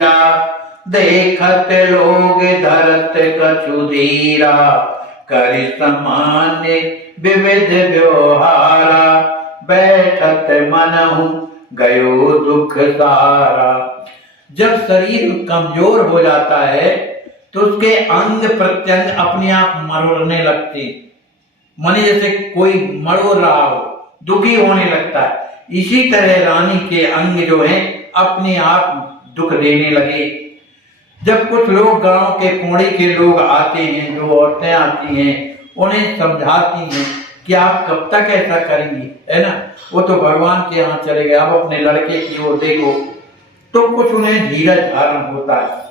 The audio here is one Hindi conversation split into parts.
देखत लोग धरत कछु धीरा, करि सामान्य विविध व्यवहारा, बैठत मनहु गयो दुख सारा। जब शरीर कमजोर हो जाता है तो उसके अंग प्रत्यंग अपने आप मरोड़ने लगते, माने जैसे कोई मरोड़ रहा हो, दुखी होने लगता है। इसी तरह रानी के अंग जो है अपने आप दुख देने लगे। जब कुछ लोग गांव के कोने के लोग आते हैं, जो औरतें आती हैं, उन्हें समझाती हैं कि आप कब तक ऐसा करेंगी, है ना, वो तो भगवान के यहाँ चले गए, आप अपने लड़के की ओर देखो, तो कुछ उन्हें धीरज धारण होता है।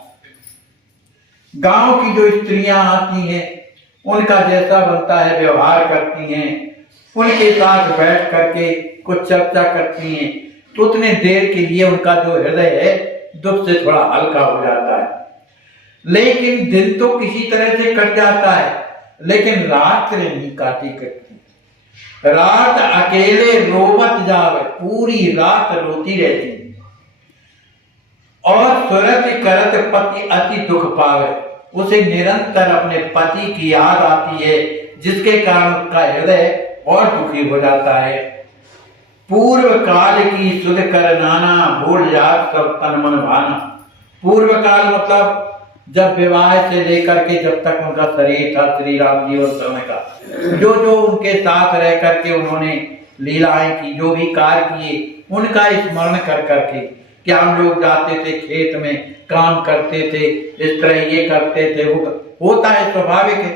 गांव की जो स्त्रियां आती हैं, उनका जैसा बनता है व्यवहार करती हैं, उनके साथ बैठ करके कुछ चर्चा करती हैं, तो उतने देर के लिए उनका जो हृदय है दुख से थोड़ा हल्का हो जाता है। लेकिन दिन तो किसी तरह से कट जाता है, लेकिन रात्र नहीं काटी कटती। रात अकेले रोवत जावे, पूरी रात रोती रहती, और सुरत करत पति अति दुख पावे, उसे निरंतर अपने पति की याद आती है, जिसके कारण उसका हृदय और दुखी हो जाता है। पूर्व काल की सुध कर नाना, भूल जात सब तन मन भाना। पूर्व काल मतलब जब विवाह से लेकर के जब तक उनका शरीर था, श्री राम जी और समय का जो जो उनके साथ रह करके उन्होंने लीलाएं की, जो भी कार्य किए, उनका स्मरण कर करके कि हम लोग जाते थे खेत में, काम करते थे, इस तरह ये करते थे, वो होता है, स्वाभाविक है।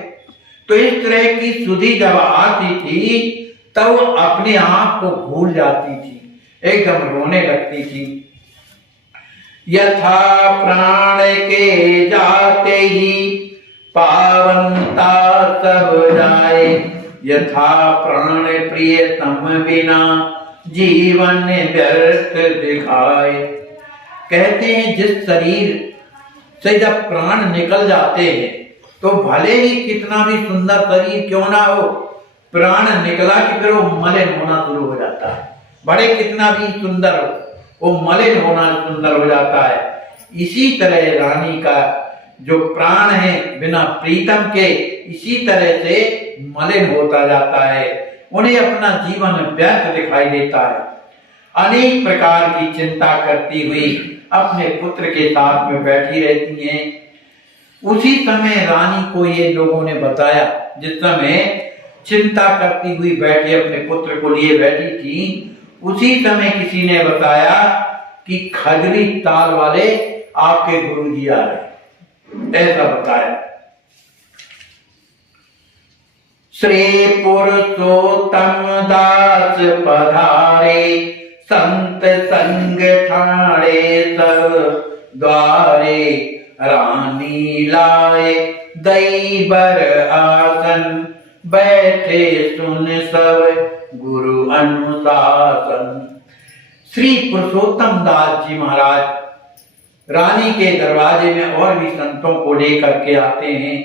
तो इस तरह की सुधि जब आती थी तब अपने आप को भूल जाती थी, एकदम रोने लगती थी। यथा प्राण के जाते ही पावनता सब जाए, यथा प्राण प्रियतम बिना जीवन व्यर्थ दिखाए। कहते हैं जिस शरीर से जब प्राण निकल जाते हैं तो भले ही कितना भी सुंदर शरीर क्यों ना हो, प्राण निकला कि फिर वो मलिन होना शुरू हो जाता है। बड़े कितना भी सुंदर हो, वो मलिन होना सुंदर हो जाता है। इसी तरह रानी का जो प्राण है बिना प्रीतम के इसी तरह से मलिन होता जाता है, उन्हें अपना जीवन व्यर्थ दिखाई देता है। अनेक प्रकार की चिंता करती हुई अपने पुत्र के साथ में बैठी रहती हैं। उसी समय रानी को ये लोगों ने बताया, जिस समय चिंता करती हुई बैठे अपने पुत्र को लिए बैठी थी, उसी समय किसी ने बताया कि खजरी ताल वाले आपके गुरुजी आ रहे, ऐसा बताया। श्री पुरुषोत्तम दास पधारे, संत संग ठाणे सब द्वारे, रानी लाए दैबर आसन, बैठे सुन सब गुरु अनुशासन। श्री पुरुषोत्तम दास जी महाराज रानी के दरवाजे में और भी संतों को लेकर के आते हैं।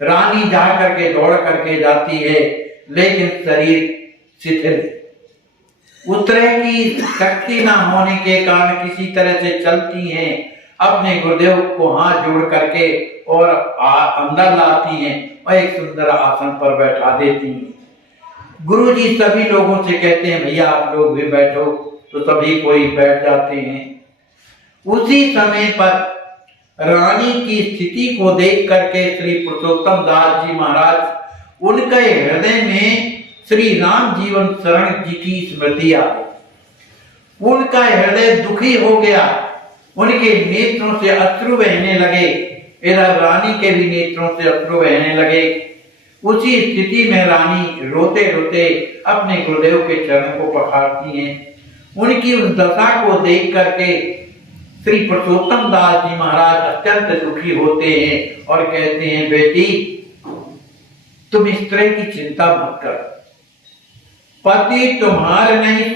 रानी जा करके दौड़ करके जाती है, लेकिन शरीर शिथिल, उस तरह की शक्ति ना होने के कारण किसी तरह से चलती हैं, अपने गुरुदेव को हाथ जोड़ करके और अंदर लाती हैं और एक सुंदर आसन पर बैठा देती हैं। गुरुजी सभी लोगों से कहते हैं भैया आप लोग भी बैठो, तो सभी कोई बैठ जाते हैं। उसी समय पर रानी की स्थिति को देख करके श्री पुरुषोत्तम दास जी महाराज उनके हृदय में श्री राम जीवन शरण जी की स्मृति आ गई। उनका हृदय दुखी हो गया, उनके नेत्रों से अश्रु बहने लगे, इधर रानी के भी नेत्रों से अश्रु बहने लगे। उसी स्थिति में रानी रोते रोते अपने गुरुदेव के चरणों को पखारती हैं। उनकी उस दशा को देख करके श्री पुरुषोत्तम दास जी महाराज अत्यंत दुखी होते हैं और कहते हैं बेटी तुम इस तरह की चिंता मत कर, पति तुम्हारे नहीं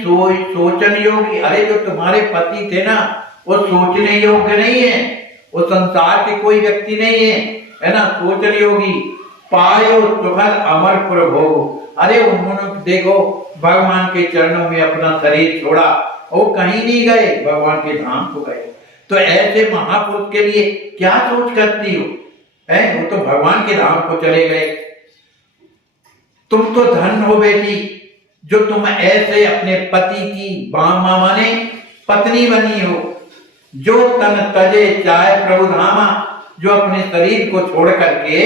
सोचने योग्य। अरे जो तुम्हारे पति थे ना वो सोचने योग्य नहीं है, वो संसार के कोई व्यक्ति नहीं है ना, सोचने योगी। पायो सुखद अमरपुर भोग। अरे उन्होंने देखो भगवान के चरणों में अपना शरीर छोड़ा, वो कहीं नहीं गए, भगवान के धाम को गए। तो ऐसे महापुरुष के लिए क्या सोच करती हो? है वो तो भगवान के धाम को चले गए। तुम तो धन्य हो बेटी जो तुम ऐसे अपने पति की माने पत्नी बनी हो। जो तन तजे चाहे प्रभु धामा, जो अपने शरीर को छोड़ करके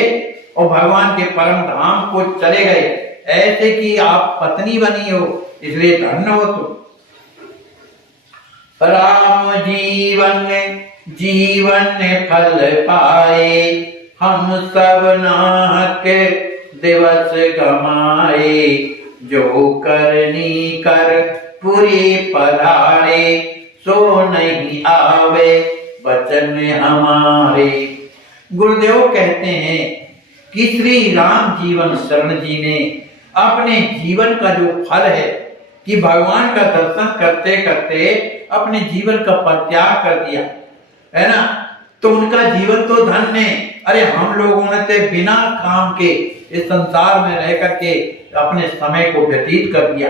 और भगवान के परम धाम को चले गए, ऐसे कि आप पत्नी बनी हो, इसलिए धन्य हो तुम। राम जीवन फल पाए, हम सब नाहक दिवस गमाए। जो करनी कर पूरी पधारे, सो नहीं आवे वचन हमारे। गुरुदेव कहते हैं कि श्री राम जीवन शरण जी ने अपने जीवन का जो फल है कि भगवान का दर्शन करते करते अपने जीवन का परित्याग कर दिया है ना, तो उनका जीवन तो धन्य है। अरे हम लोगों ने तो बिना काम के इस संसार में रह करके अपने समय को व्यतीत कर दिया।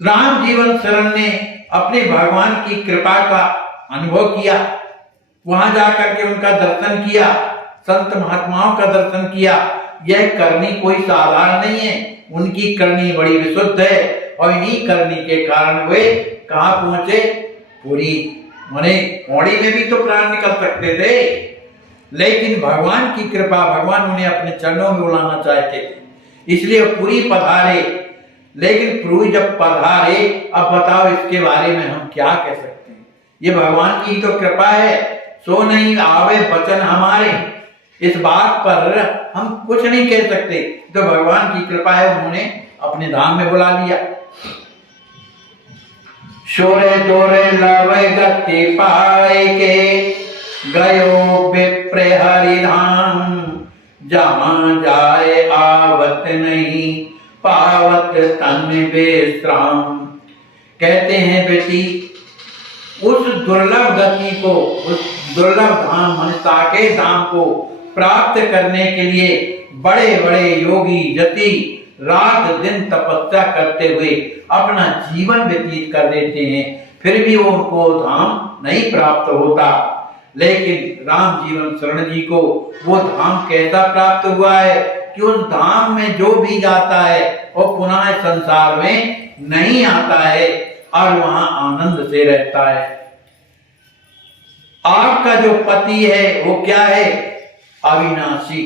राम जीवन शरण ने अपने भगवान की कृपा का अनुभव किया, वहां जाकर के उनका दर्शन किया, संत महात्माओं का दर्शन किया। यह करनी कोई साधारण नहीं है, उनकी करनी बड़ी विशुद्ध है। और इन्हीं करनी के कारण वे कहाँ पहुंचे? पूरी माने पौड़ी में भी तो प्राण निकल सकते थे, लेकिन भगवान की कृपा, भगवान उन्हें अपने चरणों में बुलाना चाहते थे, इसलिए पूरी पधारे। लेकिन प्रभु जब पधारे, अब बताओ इसके बारे में हम क्या कह सकते हैं? ये भगवान की तो कृपा है, सो नहीं आवे वचन हमारे। इस बात पर हम कुछ नहीं कह सकते, तो भगवान की कृपा है, उन्होंने अपने धाम में बुला लिया। शोरे तोरे लवे गति पाए के, गयो विप्र हरिधाम। जहां जाए आवत नहीं, पावत तन विश्राम। कहते हैं बेटी, उस दुर्लभ गति को, उस दुर्लभ धाम मनसा के धाम को प्राप्त करने के लिए बड़े बड़े योगी यति रात दिन तपस्या करते हुए अपना जीवन व्यतीत कर देते हैं, फिर भी उनको धाम नहीं प्राप्त होता। लेकिन राम जीवन शरण जी को वो धाम कैसा प्राप्त हुआ है कि उस धाम में जो भी जाता है वो पुनः संसार में नहीं आता है और वहां आनंद से रहता है। आपका जो पति है वो क्या है? अविनाशी,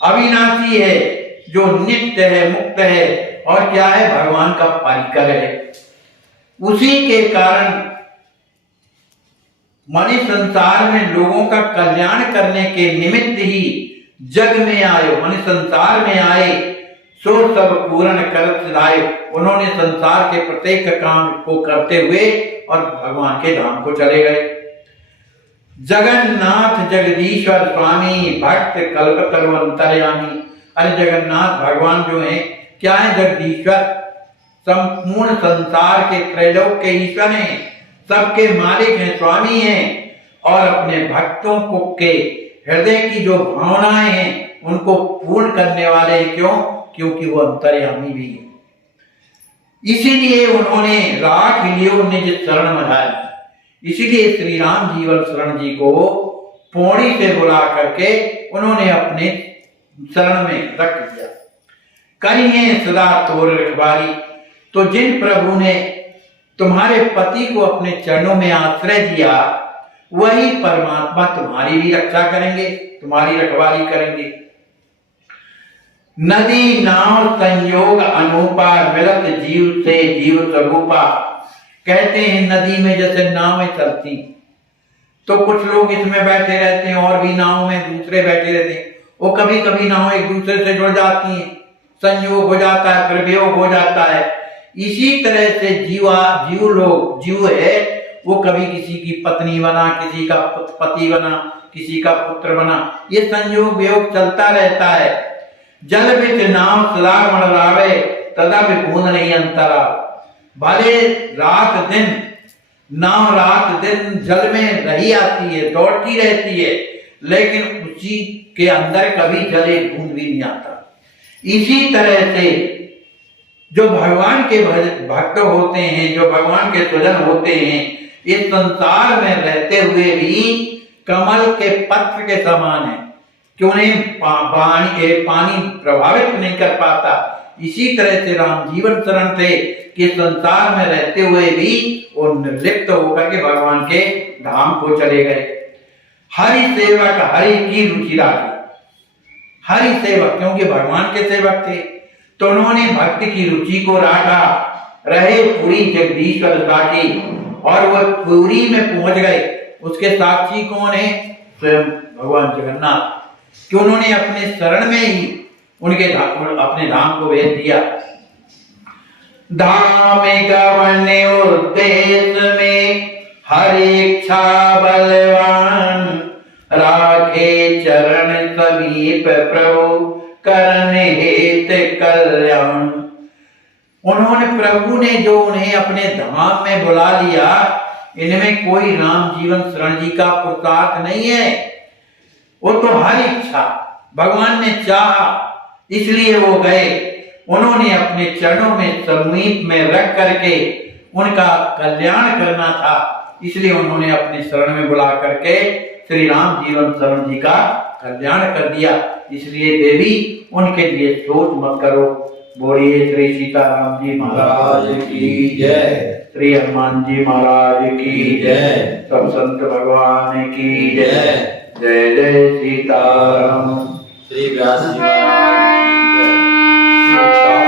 अविनाशी है, जो नित्य है, मुक्त है, और क्या है? भगवान का परिकर है। उसी के कारण माने संसार में लोगों का कल्याण करने के निमित्त ही जग में आए, माने संसार में आए, सो सब पूर्ण कर सिधाए। उन्होंने संसार के प्रत्येक काम को करते हुए और भगवान के धाम को चले गए। जगन्नाथ जगदीश्वर स्वामी, भक्त कल्प तरु अंतर्यामी। अरे जगन्नाथ भगवान जो है क्या है? जगदीश्वर, संपूर्ण संसार के त्रैलोक के ईश्वर हैं, सबके मालिक हैं, स्वामी हैं, और अपने भक्तों को के हृदय की जो भावनाएं हैं उनको पूर्ण करने वाले हैं। क्यों? क्योंकि वो अंतर्यामी भी है। इसीलिए उन्होंने राख लियो निज शरण मधाई। इसीलिए श्री राम जीवन शरण जी को पौड़ी से बुला करके उन्होंने अपने शरण में रख दिया। करिए सदा तोर रखवारी। तो जिन प्रभु ने तुम्हारे पति को अपने चरणों में आश्रय दिया, वही परमात्मा तुम्हारी भी रक्षा करेंगे, तुम्हारी रखवाली करेंगे। नदी नाव संयोग अनूपा, मिलत जीव से जीव स्वरूपा। कहते हैं नदी में जैसे नावें चलती, तो कुछ लोग इसमें बैठे रहते हैं और भी नाव में दूसरे बैठे रहते हैं, वो कभी कभी नाव एक दूसरे से जुड़ जाती हैं, संयोग हो जाता है, फिर वियोग हो जाता है। इसी तरह से जीव है, वो कभी किसी की पत्नी बना, किसी का पति बना, किसी का पुत्र बना, ये संयोग वियोग चलता रहता है। जल बिच नाव सदा मंडरावे, तदा विभून नहीं अंतरा। भले रात दिन नाव रात दिन जल में रही आती है, दौड़ती रहती है, लेकिन उसी के अंदर कभी जल एक बूंद भी नहीं आता। इसी तरह से जो भगवान के भक्त होते हैं, जो भगवान के स्वजन होते हैं, इस संसार में रहते हुए भी कमल के पत्र के समान है कि उन्हें पानी प्रभावित नहीं कर पाता। इसी तरह से राम जीवन शरण थे कि संसार में रहते हुए भी वो निर्लिप्त होकर के भगवान के धाम को चले गए। हरि सेवक हरि की रुचि राखी। हरि सेवक क्योंकि भगवान के सेवक थे तो उन्होंने भक्ति की रुचि को राखा। रहे पुरी जगदीश्वर साथी और वह पुरी में पहुंच गए। उसके साक्षी कौन है? स्वयं भगवान जगन्नाथ, कि उन्होंने अपने शरण में ही उनके अपने धाम को भेज दिया। धाम गवन उद्देश्य में हर इच्छा बलवान, राखे चरण समीप प्रभु करने हेत कल्याण। उन्होंने प्रभु ने जो उन्हें अपने धाम में बुला लिया, इनमें कोई राम जीवन शरण जी का पुरुषार्थ नहीं है। वो तो हर इच्छा भगवान ने चाहा इसलिए वो गए। उन्होंने अपने चरणों में समीप में रख करके उनका कल्याण करना था, इसलिए उन्होंने अपने शरण में बुला करके श्री राम जीवन शरण जी का कल्याण कर दिया। इसलिए देवी उनके लिए सोच मत करो। बोलिए श्री सीताराम जी महाराज की जय, श्री हनुमान जी महाराज की जय, सब संत भगवान की जय। जय जय सीताराम। श्री व्यास जी महाराज की जय। सीताराम।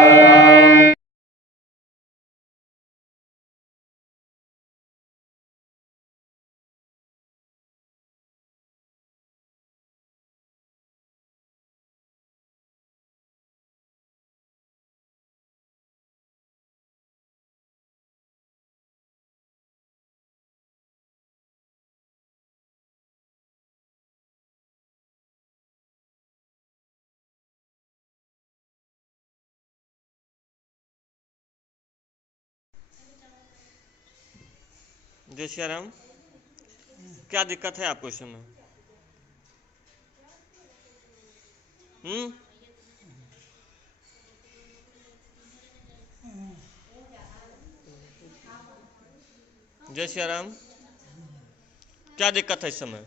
जय श्री राम। क्या दिक्कत है आपको इस समय? जय श्री राम। क्या दिक्कत है इस समय?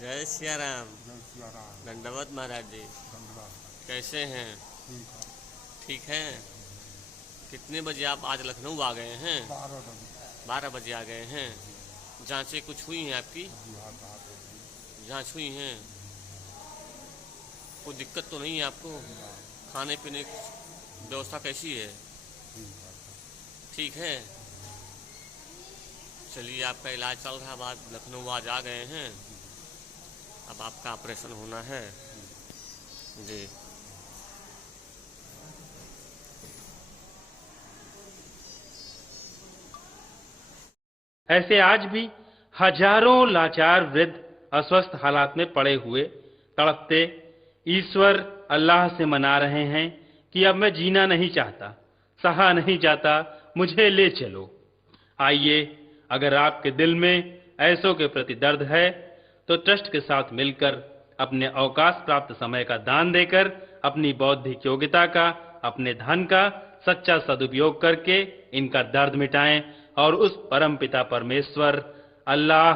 जय श्री राम। दंडवत महाराज जी, कैसे हैं? ठीक हैं। कितने बजे आप आज लखनऊ आ गए हैं? 12 बजे आ गए हैं। जांचें कुछ हुई हैं आपकी? जांच हुई हैं। कोई दिक्कत तो नहीं है आपको? खाने पीने की व्यवस्था कैसी है? ठीक है। चलिए, आपका इलाज चल रहा है। अब आप लखनऊ आज आ गए हैं। अब आपका ऑपरेशन होना है जी। ऐसे आज भी हजारों लाचार वृद्ध अस्वस्थ हालात में पड़े हुए तड़पते ईश्वर अल्लाह से मना रहे हैं कि अब मैं जीना नहीं चाहता, सहा नहीं जाता, मुझे ले चलो। आइए, अगर आपके दिल में ऐसों के प्रति दर्द है तो ट्रस्ट के साथ मिलकर अपने अवकाश प्राप्त समय का दान देकर अपनी बौद्धिक योग्यता का, अपने धन का सच्चा सदुपयोग करके इनका दर्द मिटाएं और उस परम पिता परमेश्वर अल्लाह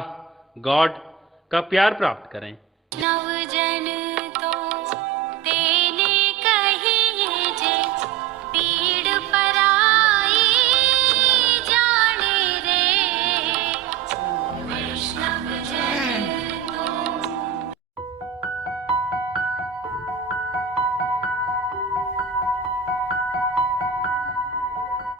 गॉड का प्यार प्राप्त करें। नवजन